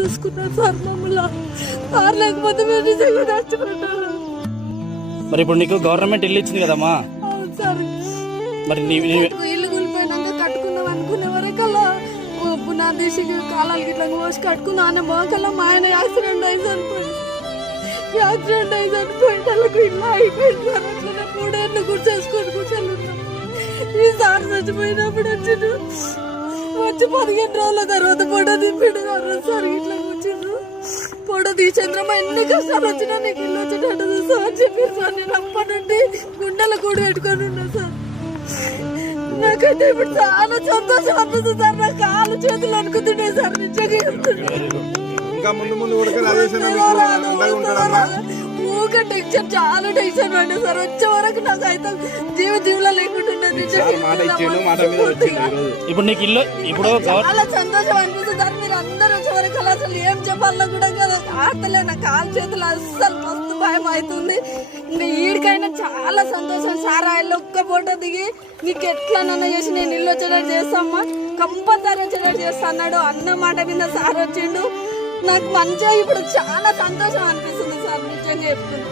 చూసుకున్నారు సార్ మమ్మల్ని సార్ లేకపోతే మేము నిజంగా చచ్చిపోతాను మరి ఇప్పుడు నీకు గవర్నమెంట్ ఇల్లు ఇచ్చింది కదమ్మా? అవును సార్. మరి నీ నీ- ఇల్లు కూలిపోయినాక కట్టుకుందాం అనుకునే వరకల్లా పునాదేశి కాలాలు గిట్లా మోసి కట్టుకున్నా అన్న మోకల్లా మా ఆయన యాక్సిడెంట్ అయి చనిపోయింది యాక్సిడెంట్ అయి చనిపోయింది వాళ్ళకు ఇల్లు అయిపోయింది సార్. అట్లనే మూడేళ్ళు కూర్చేసుకొని కూర్చొని ఉన్నాం. ఈ సార్ చచ్చిపోయినప్పుడు వచ్చిండు. వచ్చి పదిహేను రోజుల తర్వాత పొడ దింపిడు సార్ సార్ ఇట్లా కూర్చుండ్రు. పొడ తీసేంద్రమా ఎన్ని కష్టాలు వచ్చినా నీకు ఇల్లు వచ్చేటట్టు అని చెప్పారు సార్. నేను అప్పటి గుండెల కూడా పెట్టుకొని ఉన్నా సార్. నాకైతే ఇప్పుడు చాలా సంతోషం అనిపిస్తుంది సార్. నా కాళ్ళు చేతులు అనుకుతుండే సార్. నిజంగా. ఇంకా ముందు ముందు ఊరికే టెన్షన్ చాలా టెన్షన్ పడ్డా సార్. వచ్చే వరకు నాకు అయితే జీవ జీవులో లేకుండా మాట ఇచ్చిండు మాట మీద వచ్చిండు ఈరోజు. ఇప్పుడు నీకు ఇల్లు ఇప్పుడు గవర్ చాలా సంతోషం అనిపిస్తుంది. సార్ మీరు అందరూ వచ్చే వరకు అలా అసలు ఏం చెప్పాలో కూడా కదా. ఆడతలే నా కాలు చేతులు అస్సలు మస్తు భయం అవుతుంది. ఇంకా ఈడికైనా చాలా సంతోషం. సార్ ఆయన ఒక్క ఫోటో దిగి నీకు ఎట్లనన్నా చేసి నేను ఇల్లు వచ్చేటట్టు చేస్తామ్మా? కంపల్సరీ వచ్చేటట్టు చేస్తా అన్నాడు. అన్న మాట మీద సార్ వచ్చిండు. నాకు మంచిగా ఇప్పుడు చాలా సంతోషం అనిపిస్తుంది సార్ నిజంగా చెప్తున్నా.